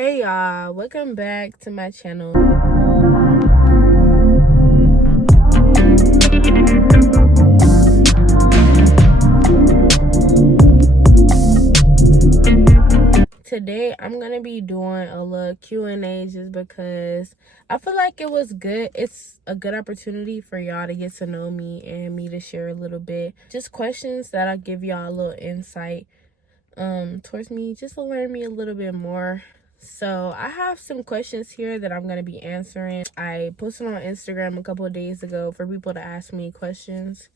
Hey y'all, welcome back to my channel. Today I'm gonna be doing a little Q&A just because I feel like it was good. It's a good opportunity for y'all to get to know me and me to share a little bit. Just questions that'll give y'all a little insight towards me, just to learn me a little bit more. So I have some questions here that I'm going to be answering. I posted on Instagram a couple of days ago for people to ask me questions,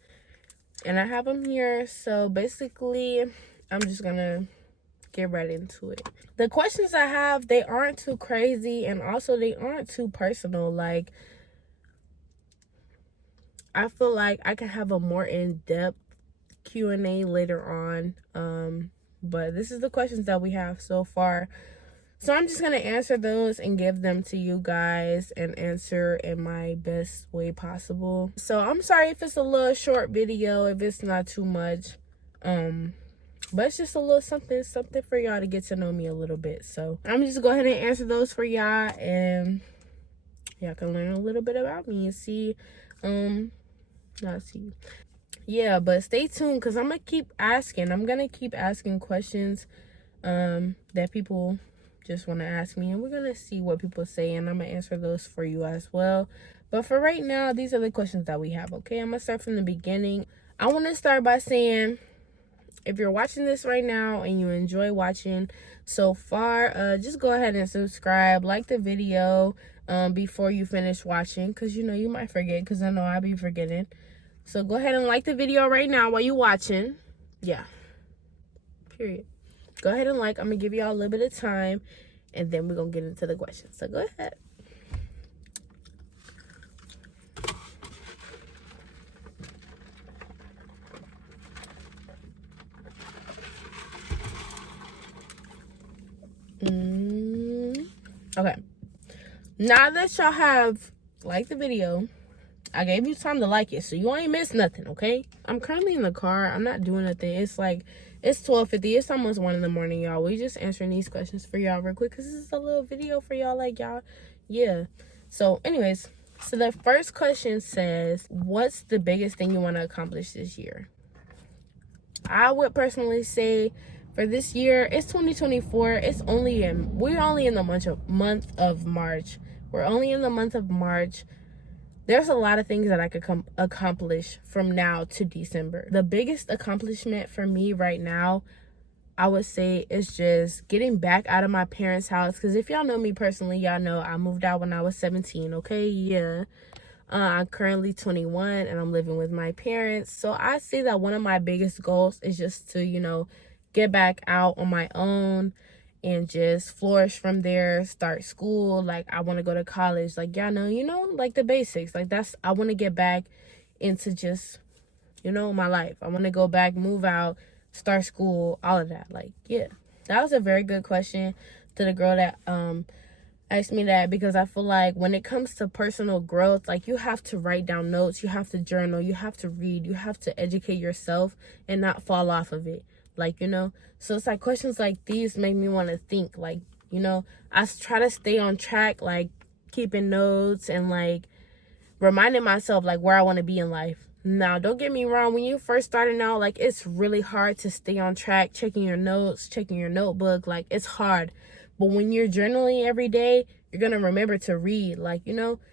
and I have them here. So basically, I'm just going to get right into it. The questions I have, they aren't too crazy, and also they aren't too personal. Like, I feel like I can have a more in-depth Q&A later on. But this is the questions that we have so far. So I'm just going to answer those and give them to you guys and answer in my best way possible. So I'm sorry if it's a little short video, if it's not too much. But it's just a little something for y'all to get to know me a little bit. So I'm just go ahead and answer those for y'all, and y'all can learn a little bit about me and see, yeah, but stay tuned because I'm gonna keep asking questions that people just want to ask me, and we're gonna see what people say, and I'm gonna answer those for you as well. But for right now, these are the questions that we have. Okay, I'm gonna start from the beginning. I want to start by saying, if you're watching this right now and you enjoy watching so far, just go ahead and subscribe, like the video before you finish watching, because you might forget, because I know I'll be forgetting. So go ahead and like the video right now while you're watching. Yeah, period. Go ahead and like. I'm gonna give y'all a little bit of time, and then we're gonna get into the questions. So go ahead. Okay, now that y'all have liked the video, I gave you time to like it, so you ain't missed nothing. Okay, I'm currently in the car. I'm not doing nothing. It's 12:50. It's almost 1 in the morning, y'all. We just answering these questions for y'all real quick, because this is a little video for y'all, like, y'all. Yeah. So anyways, so the first question says, what's the biggest thing you want to accomplish this year? I would personally say, for this year, it's 2024. We're only in the month of March. We're only in the month of March. There's a lot of things that I could accomplish from now to December. The biggest accomplishment for me right now, I would say, is just getting back out of my parents' house. Because if y'all know me personally, y'all know I moved out when I was 17, okay? Yeah. I'm currently 21, and I'm living with my parents. So I say that one of my biggest goals is just to, get back out on my own and just flourish from there, start school. Like, I want to go to college. Like, y'all know, like the basics. Like, I want to get back into just, my life. I want to go back, move out, start school, all of that. Like, yeah. That was a very good question to the girl that asked me that, because I feel like when it comes to personal growth, like, you have to write down notes, you have to journal, you have to read, you have to educate yourself and not fall off of it. Like, so it's like questions like these make me want to think, like, I try to stay on track, like keeping notes and like reminding myself like where I want to be in life. Now, don't get me wrong, when you first starting out, like, it's really hard to stay on track, checking your notes, checking your notebook. Like, it's hard. But when you're journaling every day, you're going to remember to read, like,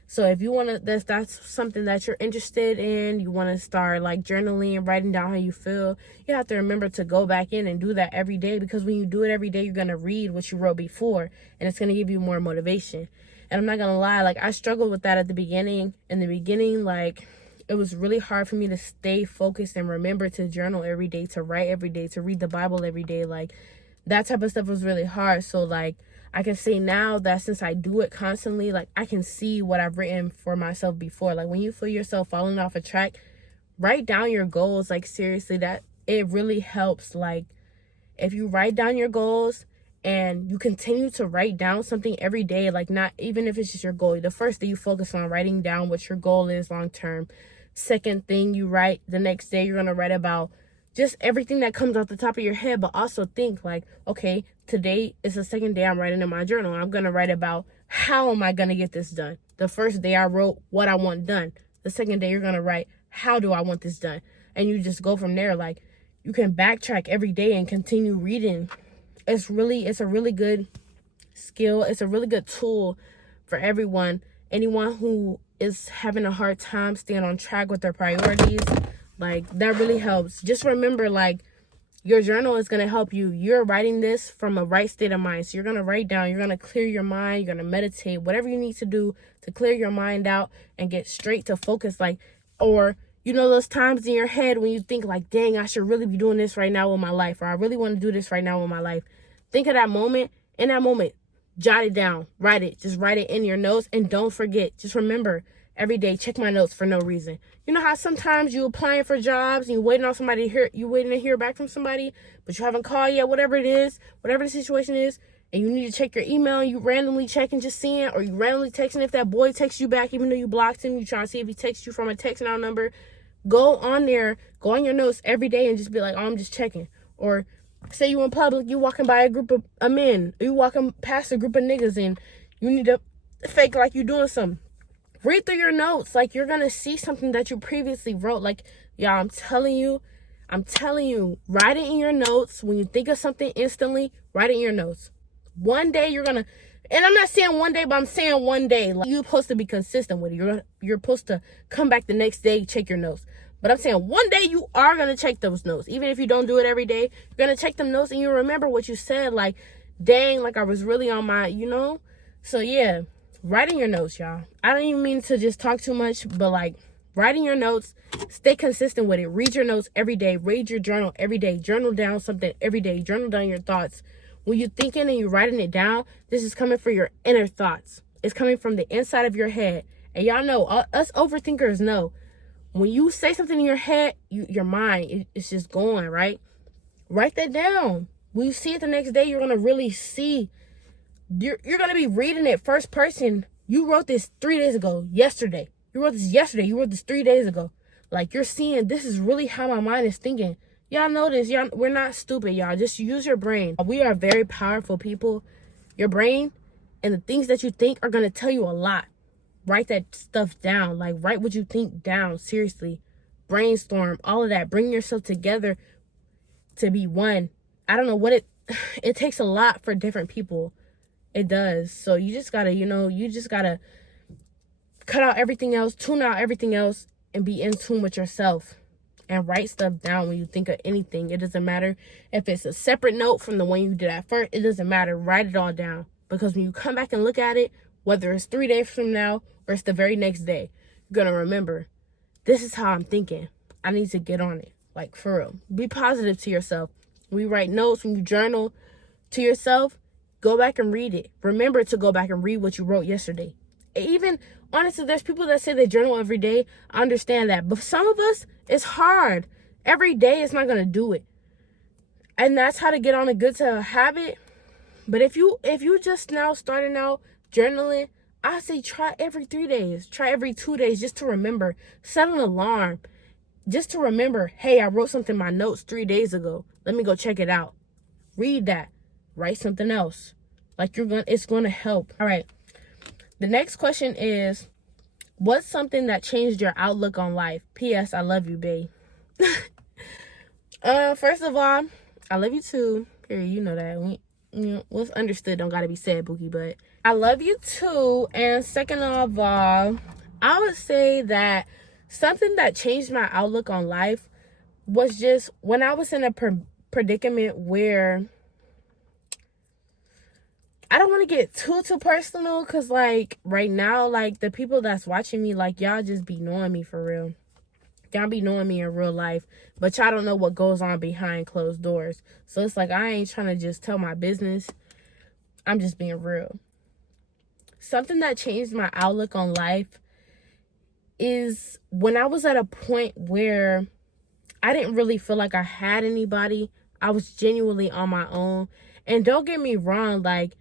So if you want to, that's something that you're interested in, you want to start, like, journaling and writing down how you feel, you have to remember to go back in and do that every day, because when you do it every day, you're going to read what you wrote before, and it's going to give you more motivation. And I'm not going to lie, like, I struggled with that at the beginning. In the beginning, like, it was really hard for me to stay focused and remember to journal every day, to write every day, to read the Bible every day. Like, that type of stuff was really hard. So, like, I can say now that since I do it constantly, like, I can see what I've written for myself before. Like, when you feel yourself falling off a track, write down your goals. Like, seriously, that it really helps. Like, if you write down your goals and you continue to write down something every day, like, not even if it's just your goal, the first day you focus on writing down what your goal is long term. Second thing you write, the next day you're going to write about just everything that comes off the top of your head, but also think like, okay, today is the second day I'm writing in my journal. I'm going to write about how am I going to get this done. The first day I wrote what I want done. The second day you're going to write how do I want this done. And you just go from there. Like, you can backtrack every day and continue reading. It's a really good skill. It's a really good tool for everyone. Anyone who is having a hard time staying on track with their priorities, like, that really helps. Just remember, like, your journal is going to help you. You're writing this from a right state of mind. So you're going to write down, you're going to clear your mind, you're going to meditate, whatever you need to do to clear your mind out and get straight to focus. Like, or, you know, those times in your head when you think like, dang, I should really be doing this right now with my life, or I really want to do this right now with my life. Think of that moment. In that moment, jot it down, write it, just write it in your notes, and don't forget. Just remember, every day, check my notes for no reason. You know how sometimes you applying for jobs and you waiting on somebody to hear, you waiting to hear back from somebody, but you haven't called yet, whatever it is, whatever the situation is, and you need to check your email and you randomly checking, just seeing, or you randomly texting. If that boy texts you back, even though you blocked him, you trying to see if he texts you from a text now number, go on there, go on your notes every day and just be like, oh, I'm just checking. Or say you in public, you walking by a group of men, or you walking past a group of niggas and you need to fake like you doing something. Read through your notes. Like, you're going to see something that you previously wrote. Like, y'all, I'm telling you, write it in your notes. When you think of something instantly, write it in your notes. One day you're going to, and I'm not saying one day, but I'm saying one day. Like, you're supposed to be consistent with it. You're supposed to come back the next day, check your notes. But I'm saying one day you are going to check those notes. Even if you don't do it every day, you're going to check them notes and you remember what you said. Like, dang, like I was really on my, you know? So, yeah. Write in your notes, y'all. I don't even mean to just talk too much, but like, write in your notes, stay consistent with it. Read your notes every day. Read your journal every day. Journal down something every day. Journal down your thoughts. When you're thinking and you're writing it down, this is coming from your inner thoughts. It's coming from the inside of your head. And y'all know, us overthinkers know, when you say something in your head, your mind, it's just going, right? Write that down. When you see it the next day, you're going to really see. You're going to be reading it first person. You wrote this 3 days ago, yesterday. You wrote this yesterday. You wrote this 3 days ago. Like, you're seeing, this is really how my mind is thinking. Y'all know this. Y'all, we're not stupid, y'all. Just use your brain. We are very powerful people. Your brain and the things that you think are going to tell you a lot. Write that stuff down. Like, write what you think down. Seriously. Brainstorm. All of that. Bring yourself together to be one. I don't know what it takes a lot for different people. It does. So you just gotta, you just gotta cut out everything else, tune out everything else, and be in tune with yourself. And write stuff down when you think of anything. It doesn't matter if it's a separate note from the one you did at first. It doesn't matter. Write it all down. Because when you come back and look at it, whether it's 3 days from now or it's the very next day, you're gonna remember, this is how I'm thinking. I need to get on it. Like, for real. Be positive to yourself. When you write notes, when you journal to yourself, go back and read it. Remember to go back and read what you wrote yesterday. Even, honestly, there's people that say they journal every day. I understand that. But some of us, it's hard. Every day is not going to do it. And that's how to get on a good habit. But if you just now starting out journaling, I say try every 3 days. Try every 2 days just to remember. Set an alarm just to remember, hey, I wrote something in my notes 3 days ago. Let me go check it out. Read that. Write something else. Like, it's going to help. All right. The next question is, what's something that changed your outlook on life? P.S. I love you, babe. First of all, I love you too. Period. You know that. What's understood don't got to be said, Bookie, but I love you too. And second of all, I would say that something that changed my outlook on life was just when I was in a predicament where I don't want to get too personal, because, like, right now, like, the people that's watching me, like, y'all just be knowing me for real. Y'all be knowing me in real life, but y'all don't know what goes on behind closed doors. So it's like, I ain't trying to just tell my business. I'm just being real. Something that changed my outlook on life is when I was at a point where I didn't really feel like I had anybody. I was genuinely on my own. And don't get me wrong, like,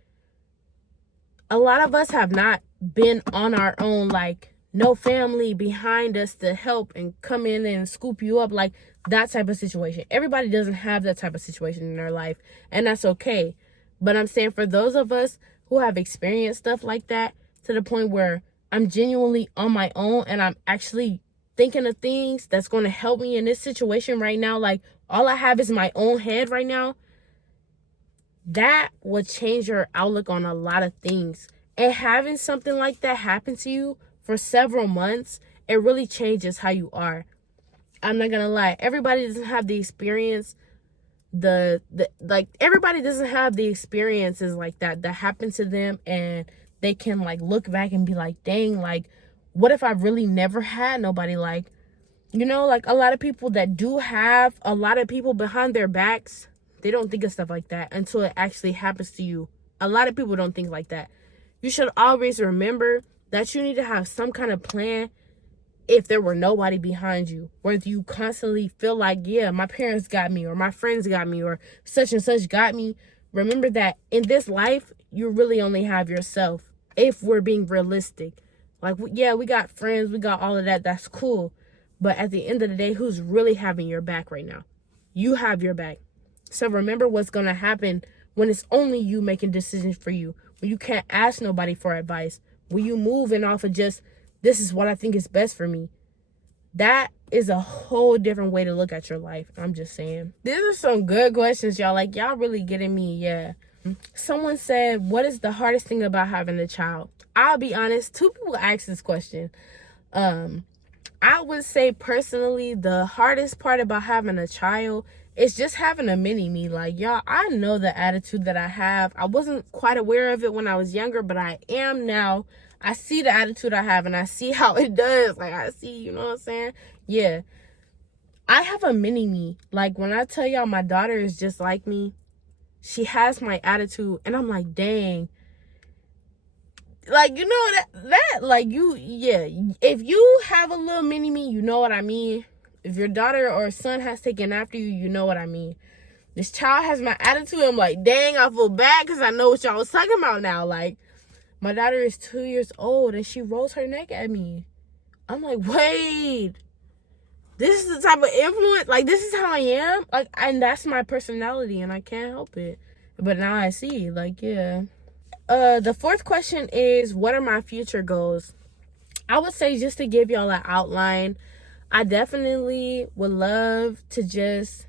a lot of us have not been on our own, like, no family behind us to help and come in and scoop you up, like that type of situation. Everybody doesn't have that type of situation in their life, and that's okay. But I'm saying for those of us who have experienced stuff like that to the point where I'm genuinely on my own and I'm actually thinking of things that's going to help me in this situation right now, like all I have is my own head right now, that will change your outlook on a lot of things. And having something like that happen to you for several months, it really changes how you are. I'm not gonna lie, everybody doesn't have the experience, everybody doesn't have the experiences like that happen to them, and they can like look back and be like, dang, like what if I really never had nobody? Like, you know, like a lot of people that do have a lot of people behind their backs, they don't think of stuff like that until it actually happens to you. A lot of people don't think like that. You should always remember that you need to have some kind of plan if there were nobody behind you. Whether you constantly feel like, yeah, my parents got me, or my friends got me, or such and such got me. Remember that in this life, you really only have yourself, if we're being realistic. Like, yeah, we got friends, we got all of that. That's cool. But at the end of the day, who's really having your back right now? You have your back. So remember what's going to happen when it's only you making decisions for you. When you can't ask nobody for advice. When you moving off of just, this is what I think is best for me. That is a whole different way to look at your life. I'm just saying. These are some good questions, y'all. Like, y'all really getting me. Yeah. Someone said, what is the hardest thing about having a child? I'll be honest. 2 people asked this question. I would say personally, the hardest part about having a child is just having a mini-me. Like, y'all, I know the attitude that I have. I wasn't quite aware of it when I was younger, but I am now. I see the attitude I have, and I see how it does. Like, I see, you know what I'm saying? Yeah. I have a mini-me. Like, when I tell y'all my daughter is just like me, she has my attitude, and I'm like, dang. Like, you know, that like, you, yeah. If you have a little mini-me, you know what I mean? If your daughter or son has taken after you, you know what I mean? This child has my attitude. I'm like, dang, I feel bad because I know what y'all was talking about now. Like, my daughter is 2 years old and she rolls her neck at me. I'm like, wait, this is the type of influence, like, this is how I am. Like, and that's my personality and I can't help it. But now I see, like, yeah. The 4th question is, what are my future goals? I would say, just to give y'all an outline, I definitely would love to just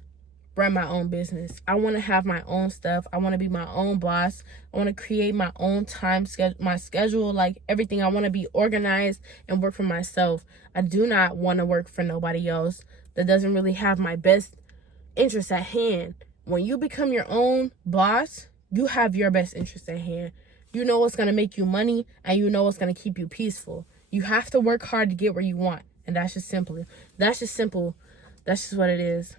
run my own business. I want to have my own stuff. I want to be my own boss. I want to create my own time schedule, my schedule, like everything. I want to be organized and work for myself. I do not want to work for nobody else that doesn't really have my best interests at hand. When you become your own boss, you have your best interests at hand. You know what's going to make you money, and you know what's going to keep you peaceful. You have to work hard to get where you want. And that's just simple. That's just simple. That's just what it is.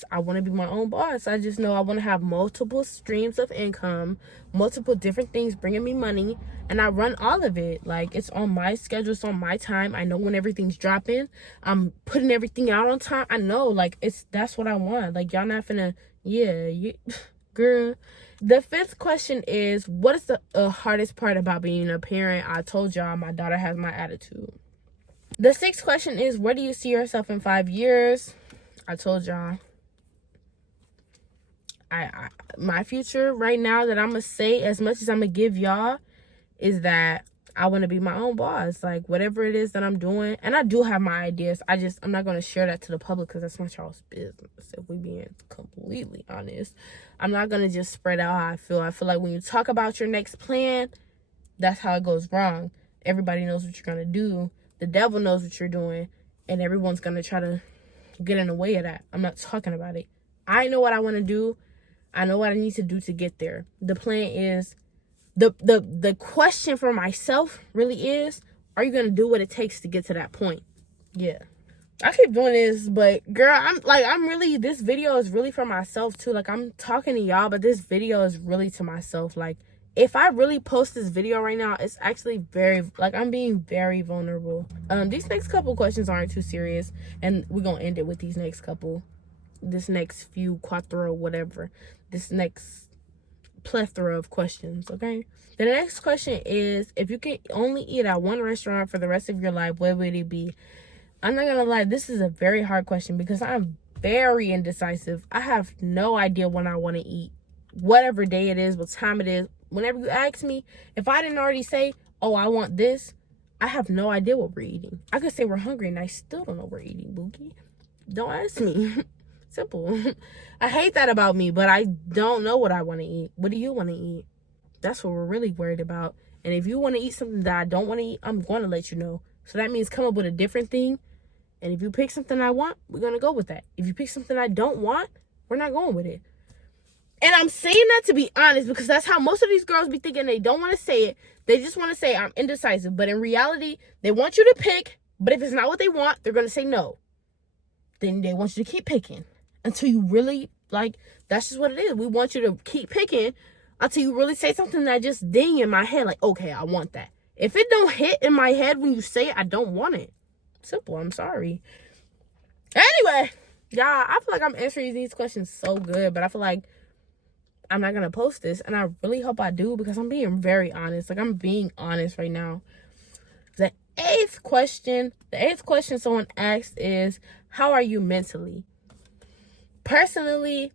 I want to be my own boss. I just know I want to have multiple streams of income, multiple different things bringing me money, and I run all of it. Like, it's on my schedule, it's on my time. I know when everything's dropping. I'm putting everything out on time. I know, like, that's what I want. Like, y'all not finna, girl. The 5th question is, what is the hardest part about being a parent? I told y'all my daughter has my attitude. The 6th question is, where do you see yourself in 5 years? I told y'all. My future right now that I'm going to say, as much as I'm going to give y'all, is that I want to be my own boss. Like, whatever it is that I'm doing. And I do have my ideas. I'm not going to share that to the public because that's not y'all's business. If we being completely honest. I'm not going to just spread out how I feel. I feel like when you talk about your next plan, that's how it goes wrong. Everybody knows what you're going to do. The devil knows what you're doing. And everyone's going to try to get in the way of that. I'm not talking about it. I know what I want to do. I know what I need to do to get there. The plan is, the question for myself really is, are you going to do what it takes to get to that point? Yeah. I keep doing this, but girl, this video is really for myself too. Like, I'm talking to y'all, but this video is really to myself. Like, if I really post this video right now, it's actually I'm being very vulnerable. These next couple questions aren't too serious, and we're going to end it with this next few whatever, this next plethora of questions, okay? The next question is, if you could only eat at one restaurant for the rest of your life, what would it be? I'm not gonna lie, this is a very hard question because I'm very indecisive. I have no idea when I want to eat. Whatever day it is, what time it is, whenever you ask me, if I didn't already say, oh, I want this, I have no idea what we're eating. I could say we're hungry and I still don't know we're eating, Bookie. Don't ask me. Simple. I hate that about me, but I don't know what I want to eat. What do you want to eat? That's what we're really worried about. And if you want to eat something that I don't want to eat, I'm going to let you know. So that means come up with a different thing. And if you pick something I want, we're going to go with that. If you pick something I don't want, we're not going with it. And I'm saying that to be honest, because that's how most of these girls be thinking. They don't want to say it. They just want to say, I'm indecisive. But in reality, they want you to pick. But if it's not what they want, they're going to say no. Then they want you to keep picking until you really, like, that's just what it is. We want you to keep picking until you really say something that just ding in my head. Like, okay, I want that. If it don't hit in my head when you say it, I don't want it. Simple. I'm sorry. Anyway, y'all, I feel like I'm answering these questions so good, but I feel like I'm not going to post this, and I really hope I do because I'm being very honest. Like, I'm being honest right now. The eighth question someone asked is, how are you mentally? Personally,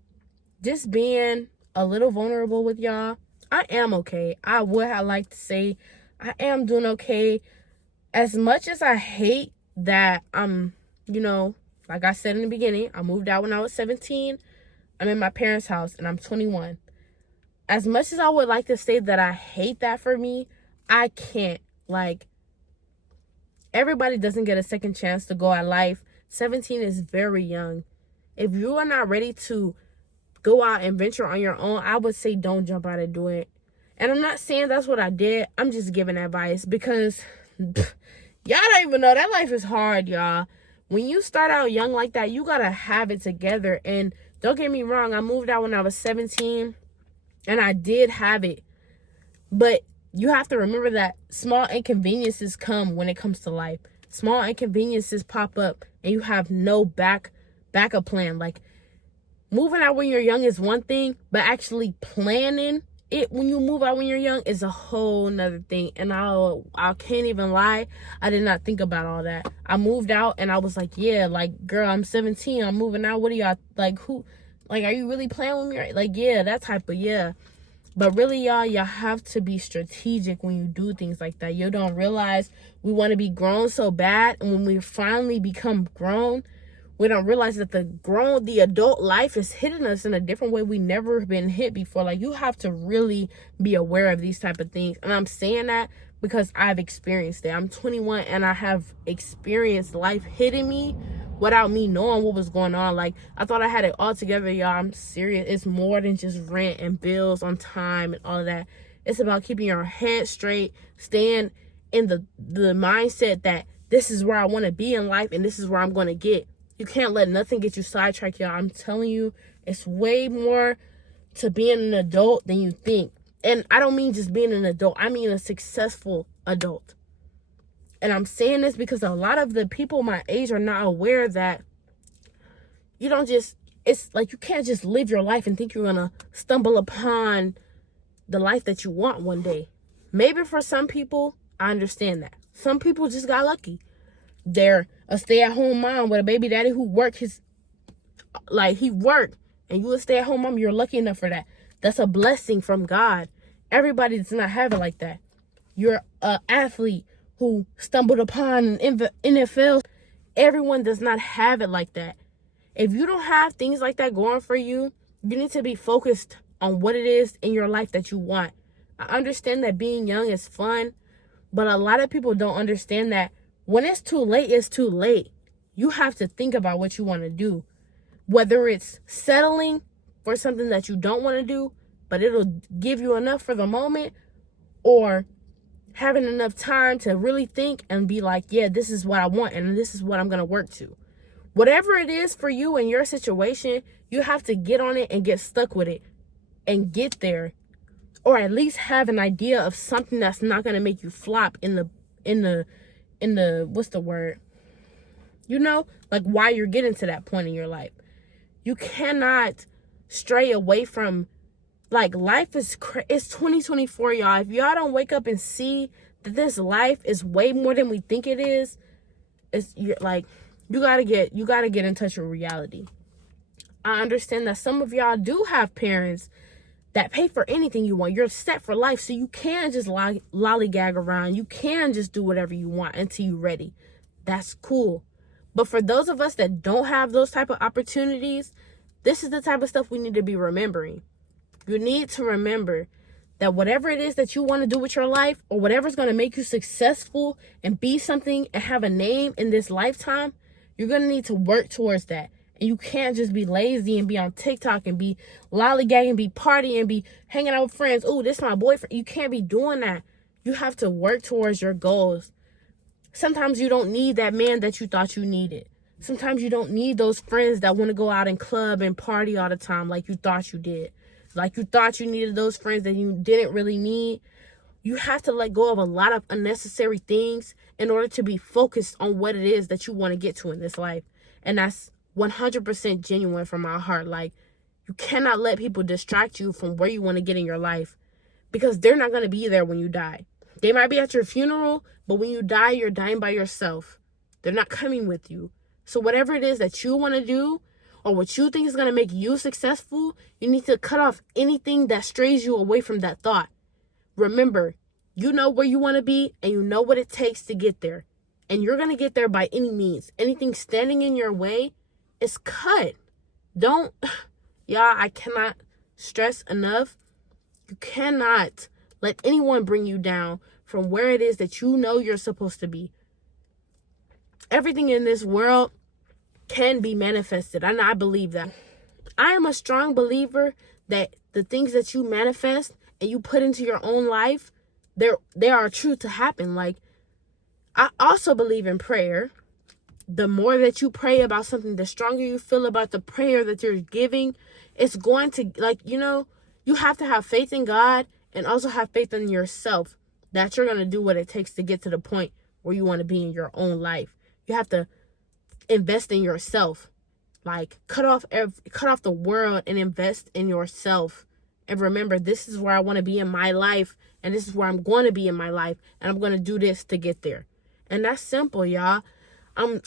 just being a little vulnerable with y'all, I am okay. I would have liked to say I am doing okay. As much as I hate that I'm, like I said in the beginning, I moved out when I was 17. I'm in my parents' house and I'm 21. As much as I would like to say that I hate that for me, I can't. Like, everybody doesn't get a second chance to go at life. 17 is very young. If you are not ready to go out and venture on your own, I would say don't jump out and do it. And I'm not saying that's what I did. I'm just giving advice because y'all don't even know that life is hard, y'all. When you start out young like that, you gotta have it together. And don't get me wrong, I moved out when I was 17 and I did have it. But you have to remember that small inconveniences come when it comes to life. Small inconveniences pop up and you have no backup plan. Like, moving out when you're young is one thing, but actually planning it when you move out when you're young is a whole nother thing. And I can't even lie, I did not think about all that. I moved out and I was like, yeah, like, girl, I'm 17, I'm moving out. What are y'all, like, who, like, are you really playing with me? Right? Like, yeah, that type of, yeah. But really, y'all have to be strategic when you do things like that. You don't realize we want to be grown so bad. And when we finally become grown, we don't realize that the adult life is hitting us in a different way we never been hit before. Like, you have to really be aware of these type of things. And I'm saying that because I've experienced it. I'm 21 and I have experienced life hitting me without me knowing what was going on. Like, I thought I had it all together, y'all. I'm serious. It's more than just rent and bills on time and all of that. It's about keeping your head straight, staying in the mindset that this is where I want to be in life and this is where I'm going to get. You can't let nothing get you sidetracked, y'all. I'm telling you, it's way more to being an adult than you think. And I don't mean just being an adult. I mean a successful adult. And I'm saying this because a lot of the people my age are not aware that you don't just, it's like you can't just live your life and think you're going to stumble upon the life that you want one day. Maybe for some people, I understand that. Some people just got lucky. They're a stay-at-home mom with a baby daddy who worked he worked, and you a stay-at-home mom, you're lucky enough for that. That's a blessing from God. Everybody does not have it like that. You're an athlete who stumbled upon an NFL. Everyone does not have it like that. If you don't have things like that going for you, you need to be focused on what it is in your life that you want. I understand that being young is fun, but a lot of people don't understand that when it's too late, it's too late. You have to think about what you want to do. Whether it's settling for something that you don't want to do, but it'll give you enough for the moment, or having enough time to really think and be like, yeah, this is what I want and this is what I'm going to work to. Whatever it is for you in your situation, you have to get on it and get stuck with it and get there, or at least have an idea of something that's not going to make you flop in the what's the word? Like, why you're getting to that point in your life. You cannot stray away from, like, life is it's 2024, y'all. If y'all don't wake up and see that this life is way more than we think it is, you gotta get in touch with reality. I understand that some of y'all do have parents that pay for anything you want. You're set for life, so you can just lollygag around. You can just do whatever you want until you're ready. That's cool. But for those of us that don't have those type of opportunities, this is the type of stuff we need to be remembering. You need to remember that whatever it is that you want to do with your life, or whatever's going to make you successful and be something and have a name in this lifetime, you're going to need to work towards that. And you can't just be lazy and be on TikTok and be lollygagging, be partying, be hanging out with friends. Oh, this is my boyfriend. You can't be doing that. You have to work towards your goals. Sometimes you don't need that man that you thought you needed. Sometimes you don't need those friends that want to go out and club and party all the time like you thought you did. Like you thought you needed those friends that you didn't really need. You have to let go of a lot of unnecessary things in order to be focused on what it is that you want to get to in this life. And that's 100% genuine from my heart. Like, you cannot let people distract you from where you want to get in your life, because they're not going to be there when you die. They might be at your funeral, but when you die, you're dying by yourself. They're not coming with you. So whatever it is that you want to do, or what you think is going to make you successful, you need to cut off anything that strays you away from that thought. Remember, you know where you want to be, and you know what it takes to get there. And you're going to get there by any means. Anything standing in your way is cut. Y'all, I cannot stress enough. You cannot let anyone bring you down from where it is that you know you're supposed to be. Everything in this world can be manifested, and I believe that. I am a strong believer that the things that you manifest and you put into your own life, they are true to happen. Like, I also believe in prayer. The more that you pray about something, the stronger you feel about the prayer that you're giving. It's going to, you have to have faith in God and also have faith in yourself that you're going to do what it takes to get to the point where you want to be in your own life. You have to invest in yourself. Like, cut off the world and invest in yourself. And remember, this is where I want to be in my life, and this is where I'm going to be in my life, and I'm going to do this to get there. And that's simple, y'all. I'm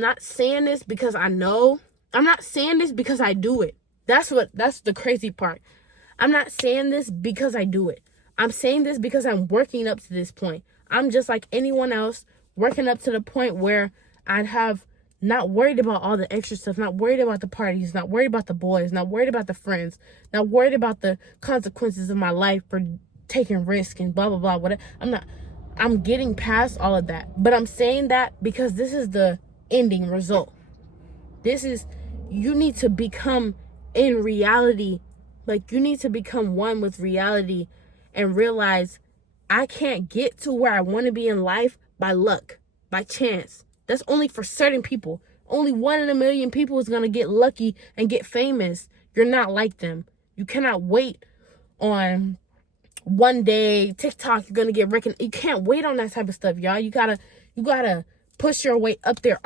not saying this because I know. I'm not saying this because I do it. That's the crazy part. I'm not saying this because I do it. I'm saying this because I'm working up to this point. I'm just like anyone else, working up to the point where I'd have not worried about all the extra stuff, not worried about the parties, not worried about the boys, not worried about the friends, not worried about the consequences of my life for taking risk and blah, blah, blah, whatever. I'm getting past all of that. But I'm saying that because this is the ending result. You need to become in reality. Like, you need to become one with reality and realize I can't get to where I want to be in life by luck, by chance. That's only for certain people. Only 1 in a million people is going to get lucky and get famous. You're not like them. You cannot wait on one day TikTok you're going to get recognized. You can't wait on that type of stuff, y'all. You gotta push your way up there.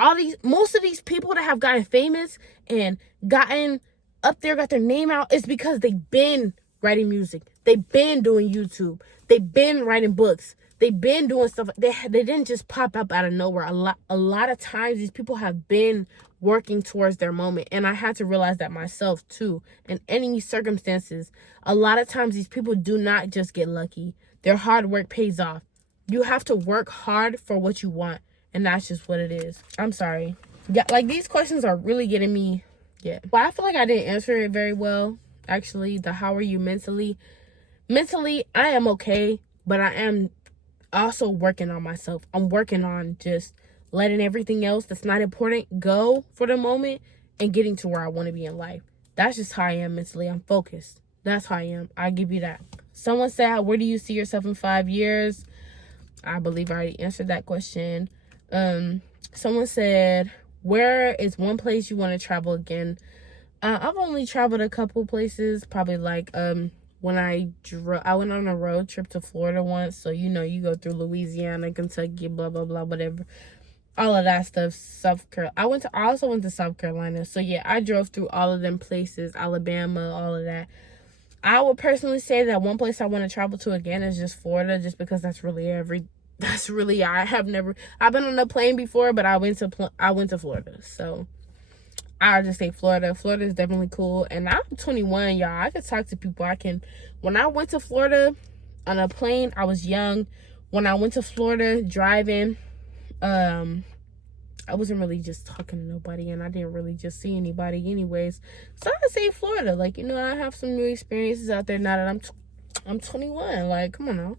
Most of these people that have gotten famous and gotten up there, got their name out, is because they've been writing music. They've been doing YouTube. They've been writing books. They've been doing stuff. They didn't just pop up out of nowhere. A lot of times these people have been working towards their moment. And I had to realize that myself too. In any circumstances, a lot of times these people do not just get lucky. Their hard work pays off. You have to work hard for what you want. And that's just what it is. I'm sorry. Yeah, like, these questions are really getting me. Yeah. Well, I feel like I didn't answer it very well. Actually, how are you mentally? Mentally, I am okay. But I am also working on myself. I'm working on just letting everything else that's not important go for the moment and getting to where I want to be in life. That's just how I am mentally. I'm focused. That's how I am. I give you that. Someone said, where do you see yourself in 5 years? I believe I already answered that question. Someone said, where is one place you want to travel again? I've only traveled a couple places, probably like when I went on a road trip to Florida once. So, you go through Louisiana, Kentucky, blah, blah, blah, whatever. All of that stuff. South Carolina. I also went to South Carolina. So, yeah, I drove through all of them places. Alabama, all of that. I would personally say that one place I want to travel to again is just Florida. Just because I've been on a plane before, but I went to Florida. So, I'll just say Florida. Florida is definitely cool. And I'm 21, y'all. I can talk to people. When I went to Florida on a plane, I was young. When I went to Florida driving, I wasn't really just talking to nobody, and I didn't really just see anybody anyways. So I say Florida. Like, you know, I have some new experiences out there now that I'm 21. Like, come on now.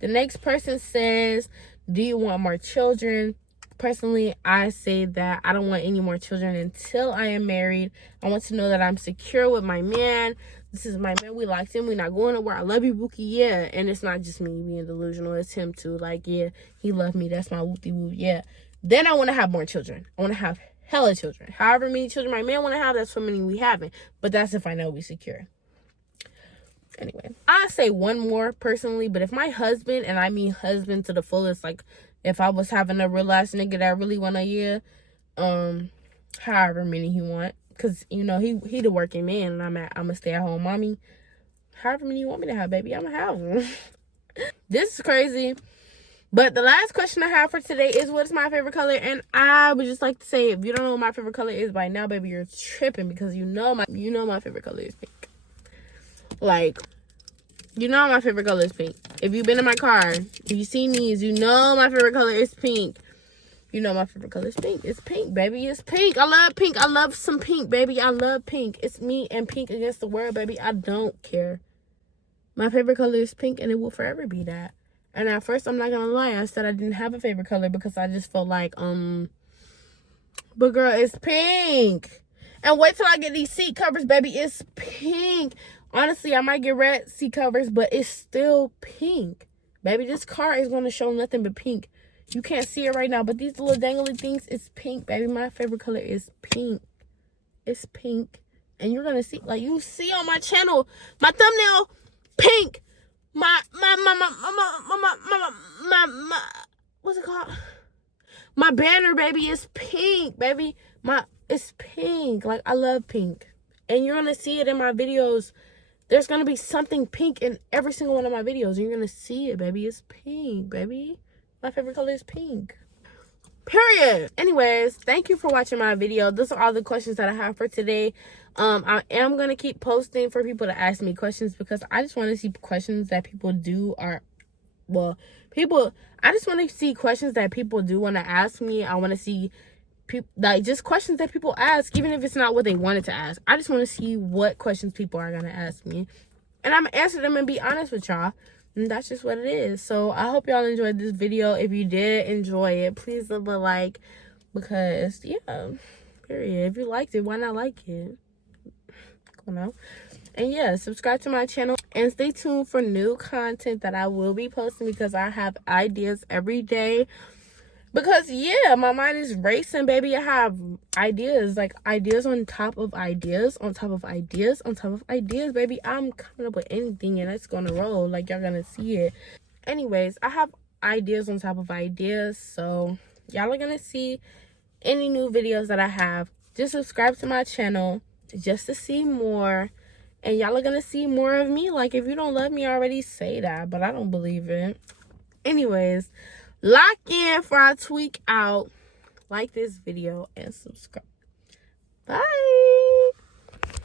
The next person says, do you want more children? Personally, I say that I don't want any more children until I am married. I want to know that I'm secure with my man. This is my man. We locked in. We're not going nowhere. I love you, Bookie. Yeah. And it's not just me being delusional. It's him too. Like, yeah, he loved me. That's my whoopty whoop. Yeah. Then I want to have more children. I want to have hella children. However many children my man want to have, that's how many we having. But that's if I know we secure. Anyway, I say one more personally, but if my husband, and I mean husband to the fullest, like if I was having a real ass nigga that really want a year, however many he want, cause you know he the working man, and I'm a stay at home mommy. However many you want me to have, baby, I'ma have them. This is crazy. But the last question I have for today is, what is my favorite color? And I would just like to say, if you don't know what my favorite color is by now, baby, you're tripping, because you know my favorite color is pink. Like, you know my favorite color is pink. If you've been in my car, if you seen these, you know my favorite color is pink. You know my favorite color is pink. It's pink, baby. It's pink. I love pink. I love some pink, baby. I love pink. It's me and pink against the world, baby. I don't care. My favorite color is pink, and it will forever be that. And at first, I'm not gonna lie, I said I didn't have a favorite color because I just felt like, but girl, it's pink. And wait till I get these seat covers, baby. It's pink. Honestly, I might get red seat covers, but it's still pink. Baby, this car is gonna show nothing but pink. You can't see it right now, but these little dangly things, it's pink, baby. My favorite color is pink. It's pink. And you're gonna see, like you see on my channel, my thumbnail, pink. My what's it called? My banner, baby, is pink, baby. It's pink. Like, I love pink. And you're gonna see it in my videos. There's gonna be something pink in every single one of my videos. You're gonna see it, baby. It's pink, baby. My favorite color is pink. Period. Anyways, thank you for watching my video. Those are all the questions that I have for today. I am gonna keep posting for people to ask me questions, because I just want to see questions that people do I just want to see questions that people do want to ask me. I want to see people, like, just questions that people ask, even if it's not what they wanted to ask. I just want to see what questions people are gonna ask me, and I'm gonna answer them and be honest with y'all. And that's just what it is. So I hope y'all enjoyed this video. If you did enjoy it, please leave a like, because yeah, period. If you liked it, why not like it? You know. And yeah, subscribe to my channel and stay tuned for new content that I will be posting, because I have ideas every day. Because yeah, my mind is racing, baby. I have ideas, like ideas on top of ideas on top of ideas on top of ideas, baby. I'm coming up with anything, and it's gonna roll. Like, y'all gonna see it. Anyways, I have ideas on top of ideas, so y'all are gonna see any new videos that I have. Just subscribe to my channel just to see more, and y'all are gonna see more of me. Like, if you don't love me already, say that, but I don't believe it. Anyways, lock in for our tweak out. Like this video and subscribe. Bye.